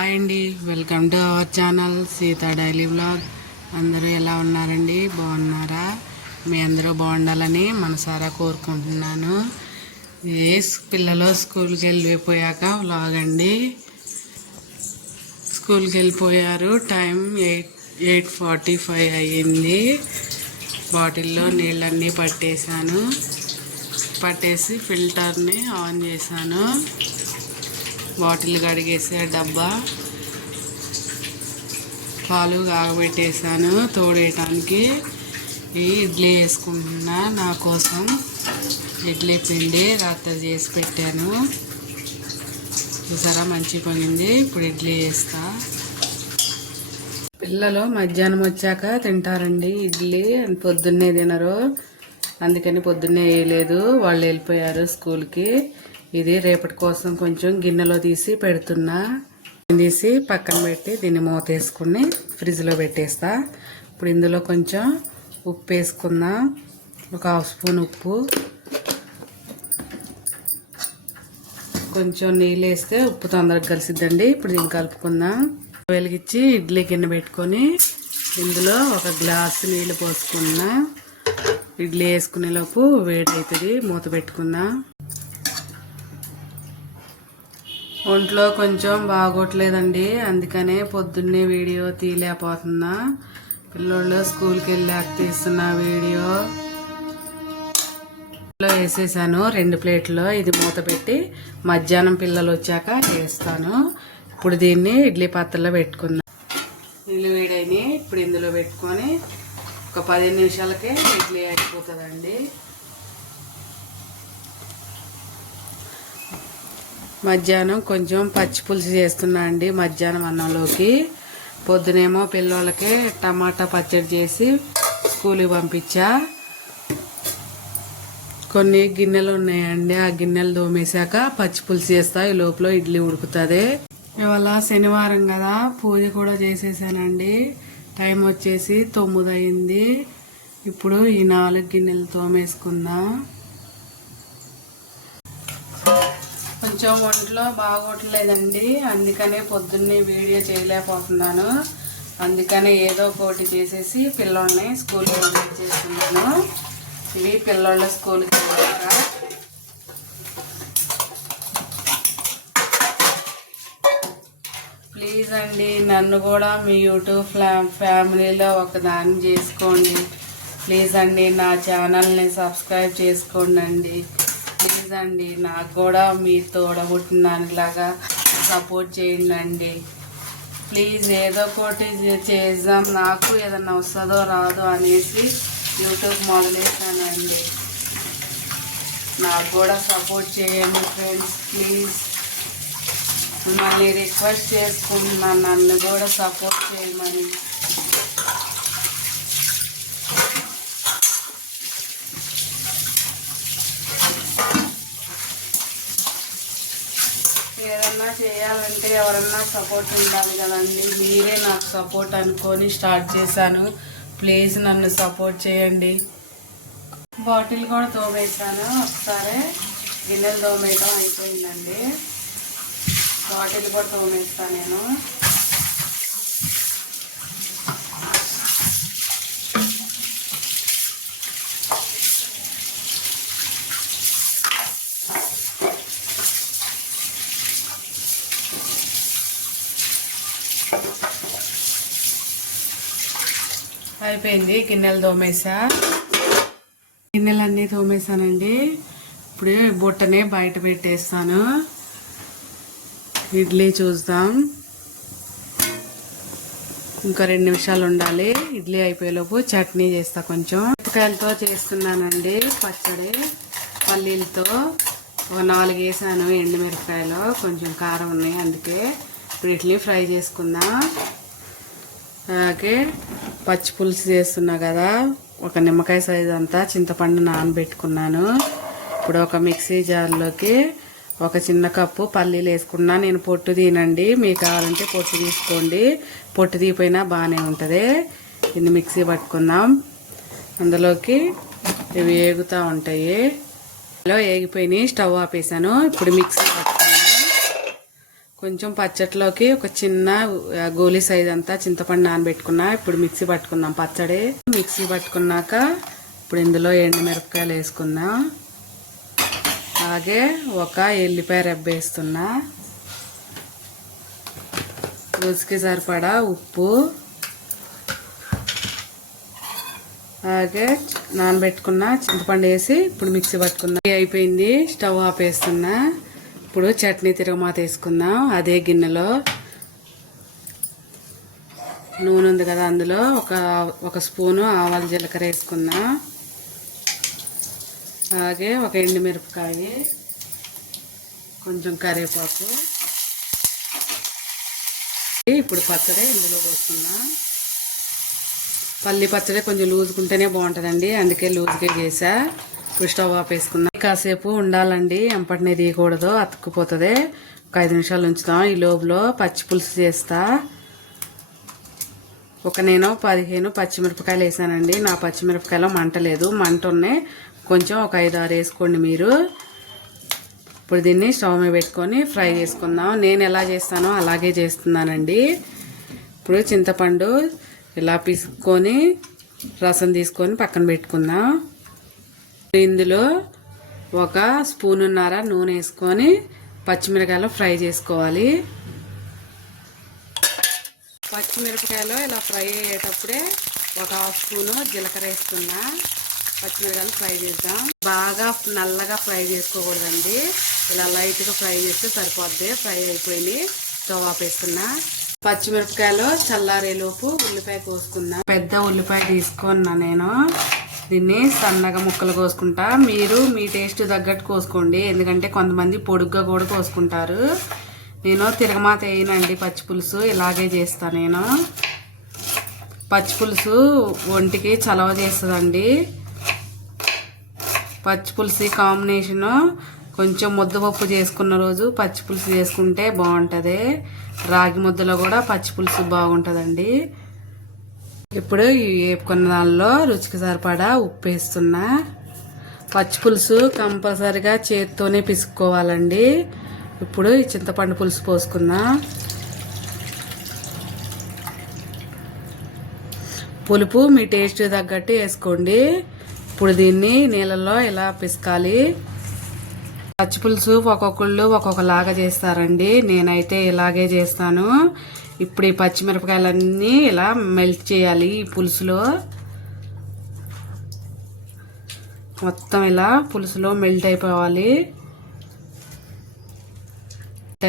Hi అండి, welcome to our channel Sita daily vlog. అందరూ ఎలా ఉన్నారండి? బాగున్నారా? మీ అందరూ బాగుండాలని మనసారా కోరుకుంటున్నాను. పిల్లలు స్కూల్కి వెళ్ళిపోయాక వ్లాగ్ అండి. స్కూల్కి వెళ్ళిపోయారు. టైం 8:45 అయ్యింది. బాటిల్లో నీళ్ళన్నీ పట్టేసి ఫిల్టర్ని ఆన్ చేశాను. బాటిల్ కడిగేసే డబ్బా పాలు కాగబెట్టేసాను తోడేయటానికి. ఇడ్లీ వేసుకుంటున్నా. నా కోసం ఇడ్లీ పిండి రాత్రి చేసి పెట్టాను. చూసారా, మంచి పొంగింది. ఇప్పుడు ఇడ్లీ వేస్తా. పిల్లలు మధ్యాహ్నం వచ్చాక తింటారండి ఇడ్లీ. పొద్దున్నే తినరు, అందుకని పొద్దున్నే వేయలేదు. వాళ్ళు వెళ్ళిపోయారు స్కూల్కి. ఇది రేపటి కోసం కొంచెం గిన్నెలో తీసి పెడుతున్నా. తీసి పక్కన పెట్టి దీన్ని మూత వేసుకుని ఫ్రిడ్జ్లో పెట్టేస్తా. ఇప్పుడు ఇందులో కొంచెం ఉప్పు వేసుకుందాం. ఒక 1/2 స్పూన్ ఉప్పు, కొంచెం నీళ్ళు వేస్తే ఉప్పు తొందరగా కలిసిద్దండి. ఇప్పుడు దీన్ని కలుపుకుందాం. వెలిగించి ఇడ్లీ గిన్నె పెట్టుకొని ఇందులో 1 గ్లాసు నీళ్ళు పోసుకున్నా. ఇడ్లీ వేసుకునేలోపు వేడి అవుతుంది. మూత పెట్టుకుందాం. ఒంట్లో కొంచెం బాగోట్లేదండి, అందుకనే పొద్దున్నే వీడియో తీయలేకపోతున్నా. పిల్లోళ్ళు స్కూల్కి వెళ్ళాక తీస్తున్న వీడియో వేసేసాను 2 ప్లేట్లో. ఇది మూత పెట్టి మధ్యాహ్నం పిల్లలు వచ్చాక వేస్తాను. ఇప్పుడు దీన్ని ఇడ్లీ పాత్రలో పెట్టుకుందాం. నీళ్ళు వేడైనాయి. ఇప్పుడు ఇందులో పెట్టుకొని ఒక 15 నిమిషాలకే ఇడ్లీ అయిపోతుందండి. మధ్యాహ్నం కొంచెం పచ్చి పులుసు చేస్తున్నా అండి మధ్యాహ్నం అన్నంలోకి. పొద్దునేమో పిల్లలకి టమాటా పచ్చడి చేసి స్కూల్కి పంపించా. కొన్ని గిన్నెలు ఉన్నాయండి, ఆ గిన్నెలు తోమేశాక పచ్చి పులుసు చేస్తా. ఈ లోపల ఇడ్లీ ఉడుకుతుంది. ఇవాళ శనివారం కదా, పూజ కూడా చేసేసానండి. టైం వచ్చేసి 9 అయింది. ఇప్పుడు ఈ 4 గిన్నెలు తోమేసుకుందాం. కొంచెం ఒంట్లో బాగోట్లేదండి, అందుకనే పొద్దున్నే వీడియో చేయలేకపోతున్నాను. అందుకనే ఏదో ఒకటి చేసేసి పిల్లల్ని స్కూల్కి పంపించేస్తున్నాను. ఇవి పిల్లలు స్కూల్కి వెళ్ళాక ప్లీజ్ అండి నన్ను కూడా మీ యూట్యూబ్ ఫ్యామిలీలో ఒకదాన్ని చేసుకోండి. ప్లీజ్ అండి నా ఛానల్ని సబ్స్క్రైబ్ చేసుకోండి అండి. ప్లీజ్ అండి నాకు కూడా మీ తోడబుట్టిన దానిలాగా సపోర్ట్ చేయండి అండి. ప్లీజ్ ఏదో ఒకటి చేద్దాం, నాకు ఏదన్నా వస్తుందో రాదో అనేసి యూట్యూబ్ మొదలెట్టానండి. నాకు కూడా సపోర్ట్ చేయండి ఫ్రెండ్స్. ప్లీజ్ మిమ్మల్ని రిక్వెస్ట్ చేసుకుంటున్నాను, నన్ను కూడా సపోర్ట్ చేయమని. ఏదన్నా చేయాలంటే ఎవరన్నా సపోర్ట్ ఉండాలి కదండి. మీరే నాకు సపోర్ట్ అనుకొని స్టార్ట్ చేశాను. ప్లీజ్ నన్ను సపోర్ట్ చేయండి. బాటిల్ కూడా తోమేసాను. ఒకసారి గిన్నెలు తోమేయడం అయిపోయిందండి. బాటిల్ కూడా తోమేస్తాను నేను. అయిపోయింది, గిన్నెలు తోమేసా. గిన్నెలన్నీ తోమేసానండి. ఇప్పుడు బుట్టనే బయట పెట్టేస్తాను. ఇడ్లీ చూద్దాం. ఇంకా 2 నిమిషాలు ఉండాలి. ఇడ్లీ అయిపోయేలోపు చట్నీ చేస్తా. కొంచెం మిరపకాయలతో చేస్తున్నానండి పచ్చడి. పల్లీలతో ఒక 4 వేసాను ఎండుమిరపకాయలు. కొంచెం కారం ఉన్నాయి, అందుకే ఇప్పుడు ఇడ్లీ ఫ్రై చేసుకుందాం. అలాగే పచ్చి పులుసు చేస్తున్నా కదా, ఒక నిమ్మకాయ సైజు అంతా చింతపండు నానబెట్టుకున్నాను. ఇప్పుడు ఒక మిక్సీ జార్లోకి ఒక చిన్న కప్పు పల్లీలు వేసుకున్నా. నేను పొట్టు తీనండి, మీకు కావాలంటే పొట్టు తీసుకోండి. పొట్టు తీపోయినా బాగానే ఉంటుంది. ఇది మిక్సీ పట్టుకుందాం. అందులోకి ఇవి వేగుతూ ఉంటాయి. ఏగిపోయినాయి, స్టవ్ ఆపేసాను. ఇప్పుడు మిక్సీ పట్టుకున్నాను. కొంచెం పచ్చట్లోకి ఒక చిన్న గోలీ సైజ్ అంతా చింతపండు నానబెట్టుకున్నా. ఇప్పుడు మిక్సీ పట్టుకుందాం పచ్చడి. మిక్సీ పట్టుకున్నాక ఇప్పుడు ఇందులో ఎండుమిరపకాయలు వేసుకుందాం. అలాగే ఒక ఎల్లిపాయ రెబ్బ వేస్తున్నా. రుచికి సరిపడా ఉప్పు, అలాగే నానబెట్టుకున్న చింతపండు వేసి ఇప్పుడు మిక్సీ పట్టుకుందాం. అయిపోయింది. స్టవ్ ఆపేస్తున్నా. ఇప్పుడు చట్నీ తిరగమాత వేసుకుందాం. అదే గిన్నెలో నూనె ఉంది కదా, అందులో ఒక స్పూను ఆవాలు జీలకర్ర వేసుకుందాం. అలాగే ఒక ఎండుమిరపకాయ, కొంచెం కరివేపాకు. ఇప్పుడు పచ్చడి ఇందులో పోసుకుందాం. పల్లి పచ్చడి కొంచెం లూజుకుంటేనే బాగుంటుందండి, అందుకే లూజ్గా చేసా. ఇప్పుడు స్టవ్ ఆపేసుకుందాం. కాసేపు ఉండాలండి, ఎంపటినే తీయకూడదు, అతుక్కుపోతుంది. ఒక 5 నిమిషాలు ఉంచుతాం. ఈ లోపులో పచ్చి పులుసు చేస్తా. నేను 15 పచ్చిమిరపకాయలు వేసానండి. నా పచ్చిమిరపకాయలో మంట లేదు, మంట ఉన్నాయి. కొంచెం ఒక 5-6 వేసుకోండి మీరు. ఇప్పుడు దీన్ని స్టవ్ మీద పెట్టుకొని ఫ్రై చేసుకుందాం. నేను ఎలా చేస్తానో అలాగే చేస్తున్నానండి. ఇప్పుడు చింతపండు ఇలా పిసుకొని రసం తీసుకొని పక్కన పెట్టుకుందాం. ఇందులో 1 స్పూనున్నర నూనె వేసుకొని పచ్చిమిరపకాయలు ఫ్రై చేసుకోవాలి. పచ్చిమిరపకాయలు ఇలా ఫ్రై అయ్యేటప్పుడే 1/2 స్పూను జీలకర్ర వేసుకున్నా. పచ్చిమిరపకాయలు ఫ్రై చేద్దాం. బాగా నల్లగా ఫ్రై చేసుకోకూడదండి, ఇలా లైట్గా ఫ్రై చేస్తే సరిపోద్ది. ఫ్రై అయిపోయి స్టవ్ ఆపేస్తున్నా. పచ్చిమిరపకాయలు చల్లారేలోపు ఉల్లిపాయ కోసుకున్నా. పెద్ద ఉల్లిపాయ తీసుకున్నా నేను. దీన్ని సన్నగా ముక్కలు కోసుకుంటా. మీరు మీ టేస్ట్ తగ్గట్టు కోసుకోండి, ఎందుకంటే కొంతమంది పొడుగ్గా కూడా కోసుకుంటారు. నేను తిరగమాత వేయనండి, పచ్చి పులుసు ఇలాగే చేస్తా. నేను పచ్చి పులుసు ఒంటికి చలవ చేస్తుందండి. పచ్చి పులుసు కాంబినేషను కొంచెం ముద్దపప్పు చేసుకున్న రోజు పచ్చి పులుసు చేసుకుంటే బాగుంటుంది. రాగి ముద్దలో కూడా పచ్చి పులుసు బాగుంటుందండి. ఇప్పుడు వేపుకున్న దానిలో రుచికి సరిపడా ఉప్పు వేస్తున్నా. పచ్చి పులుసు కంపల్సరిగా చేతితోనే పిసుక్కోవాలండి. ఇప్పుడు ఈ చింతపండు పులుసు పోసుకుందాం. పులుపు మీ టేస్ట్ తగ్గట్టు వేసుకోండి. ఇప్పుడు దీన్ని నీళ్ళల్లో ఇలా పిసకాలి. పచ్చి పులుసు ఒక్కొక్కళ్ళు ఒక్కొక్కలాగా చేస్తారండి, నేనైతే ఇలాగే చేస్తాను. ఇప్పుడు ఈ పచ్చిమిరపకాయలన్నీ ఇలా మెల్ట్ చేయాలి ఈ పులుసులో. మొత్తం ఇలా పులుసులో మెల్ట్ అయిపోవాలి.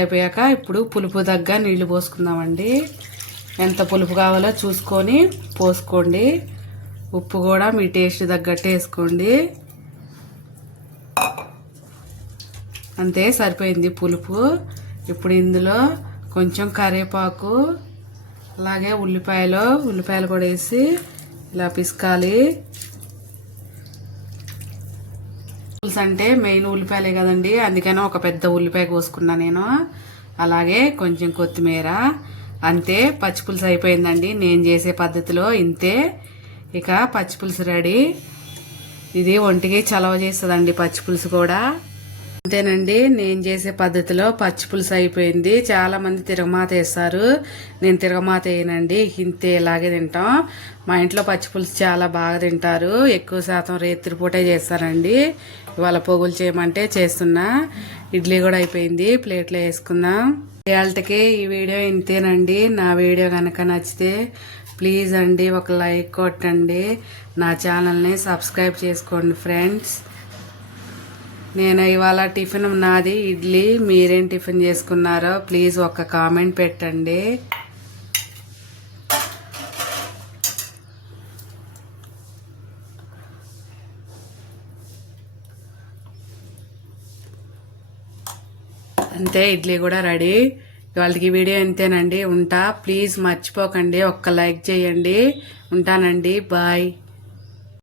అయిపోయాక ఇప్పుడు పులుపు తగ్గ నీళ్లు పోసుకుందామండి. ఎంత పులుపు కావాలో చూసుకొని పోసుకోండి. ఉప్పు కూడా మీ టేస్ట్ తగ్గట్టు వేసుకోండి. అంతే, సరిపోయింది పులుపు. ఇప్పుడు ఇందులో కొంచెం కరివేపాకు, అలాగే ఉల్లిపాయలు కూడా వేసి ఇలా పిసకాలి. పులుసు అంటే మెయిన్ ఉల్లిపాయలే కదండి, అందుకని ఒక పెద్ద ఉల్లిపాయ కోసుకున్నా నేను. అలాగే కొంచెం కొత్తిమీర. అంతే, పచ్చి పులుసు అయిపోయిందండి నేను చేసే పద్ధతిలో. ఇంతే, ఇక పచ్చి పులుసు రెడీ. ఇది ఒంటికి చలవ చేస్తుందండి పచ్చి పులుసు కూడా. అంతేనండి, నేను చేసే పద్ధతిలో పచ్చి పులుసు అయిపోయింది. చాలా మంది తిరగమాత వేస్తారు, నేను తిరగమాత వేయనండి. ఇంతే, ఇలాగే తింటాం. మా ఇంట్లో పచ్చి పులుసు చాలా బాగా తింటారు. ఎక్కువ శాతం రేత్రి పూటే చేస్తారండి. ఇవాళ పొగులు చేయమంటే చేస్తున్నా. ఇడ్లీ కూడా అయిపోయింది, ప్లేట్లో వేసుకుందాం. ఇవాళకి ఈ వీడియో ఇంతేనండి. నా వీడియో కనుక నచ్చితే ప్లీజ్ అండి ఒక లైక్ కొట్టండి. నా ఛానల్ని సబ్స్క్రైబ్ చేసుకోండి ఫ్రెండ్స్. నేను ఇవాళ టిఫిన్ నాది ఇడ్లీ. మీరేం టిఫిన్ చేసుకున్నారో ప్లీజ్ ఒక కామెంట్ పెట్టండి. అంతే, ఇడ్లీ కూడా రెడీ. వాళ్ళకి వీడియో ఇంతేనండి. ఉంటా. ప్లీజ్ మర్చిపోకండి ఒక్క లైక్ చేయండి. ఉంటానండి, బాయ్.